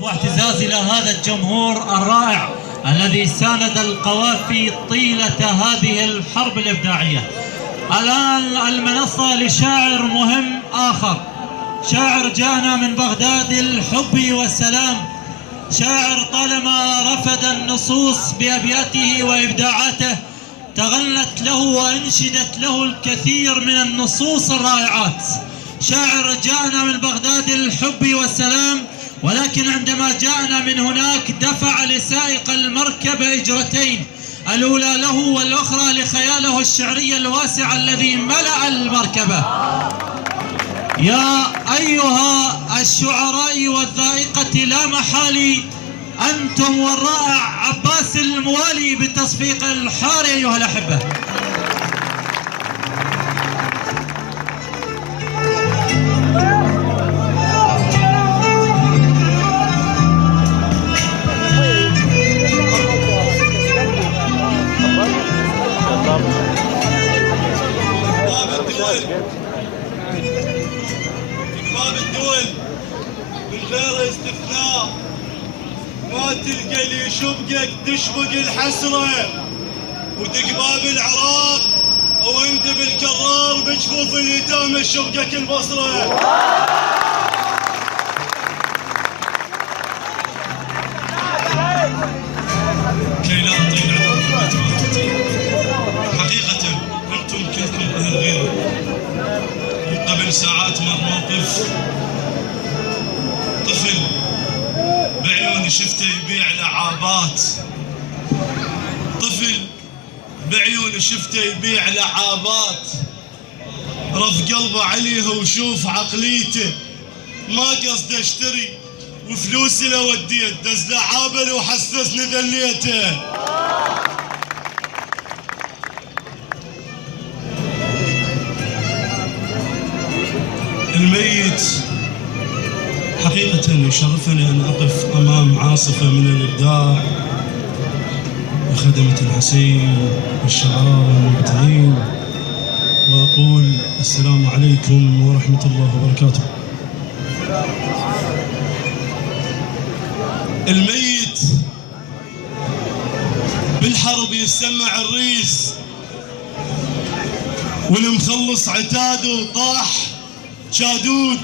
واعتزاز إلى هذا الجمهور الرائع الذي ساند القوافي طيلة هذه الحرب الإبداعية. الآن المنصة لشاعر مهم آخر، شاعر جاءنا من بغداد الحب والسلام، شاعر طالما رفد النصوص بأبياته وإبداعاته تغنت له وأنشدت له الكثير من النصوص الرائعات. شاعر جاءنا من بغداد الحب والسلام، ولكن عندما جاءنا من هناك دفع لسائق المركبة إجرتين، الأولى له والأخرى لخياله الشعري الواسع الذي ملأ المركبة. يا أيها الشعراء والذائقة لا محالي، أنتم والرائع عباس الموالي بالتصفيق الحار أيها الأحبة. باب الدول من غير استثناء ما تلقى اللي يشبقك تشبق الحسرة، ودق باب العراق وانت بالكرار بجفوف اليتامى شبقك البصرة. كي لا اطيل على حقيقة انتم كلكم اهل غيره. قبل ساعات مر موقف طفل بعيوني شفته يبيع لعابات، طفل بعيوني شفته يبيع لعابات، رف قلبه عليها وشوف عقليته، ما قصد اشتري وفلوسي لو وديت، دز لعابه لو حسسني ذليته. الميت حقيقة يشرفني أن أقف أمام عاصفة من الإبداع وخدمة الحسين والشعراء والمبدعين، وأقول السلام عليكم ورحمة الله وبركاته. الميت بالحرب يسمع الريس، والمخلص عتاده طاح شادود،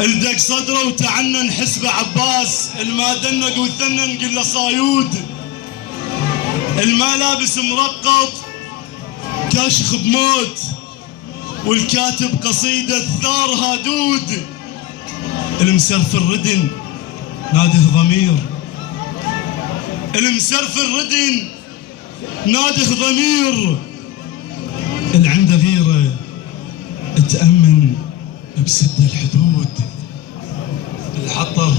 الدق صدره وتعنن حسبه عباس، الما دنق وثنن قل صايود، الما لابس مرقط كاشخ بموت، والكاتب قصيدة الثار هادود، المسرف الردن ناده ضمير، المسرف الردن ناده ضمير، اللي عنده غيره تأمن بسد الحدود، العطر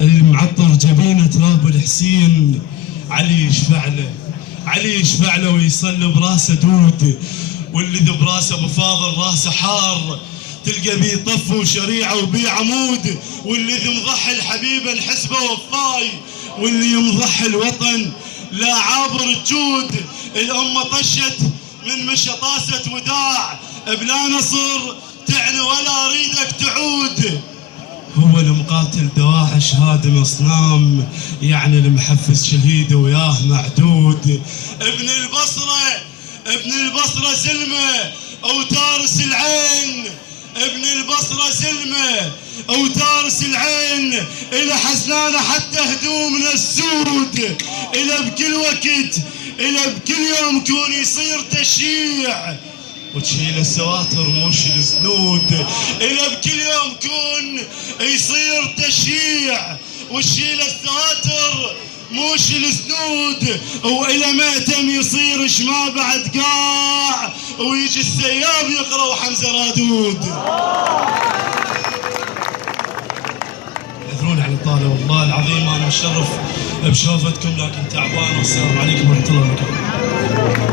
المعطر جبينه تراب الحسين، علي يشفع له، علي يشفع له ويصلي براسه دود، واللي ذي براسه ابو فاضل راسه حار، تلقى بيه طف وشريعه وبيه عمود، واللي ذي مضحي الحبيب الحسبه وفاي، واللي مضحي الوطن لا عابر الجود، الامه طشت من مشى طاسه وداع، بلا نصر تعني ولا اريدك تعود، هو المقاتل دواعش هادم اصنام، يعني المحفز شهيد وياه معدود، ابن البصره زلمه او تارس العين، ابن البصره زلمه او تارس العين، الى حزنانه حتى هدومنا السود، الى بكل وقت الى بكل يوم كون يصير تشييع، وتشيل السواتر موش الزنود، إلى بكل يوم كون يصير تشييع، وتشيل السواتر موش الزنود، وإلى مأتم يصير شما بعد قاع، ويجي السياب يقرأ وحمزة رادود. اعذروني على الطالة، والله العظيم أنا مشرف بشوفتكم لكن تعبان، والسلام عليكم ورحمة الله وبركاته.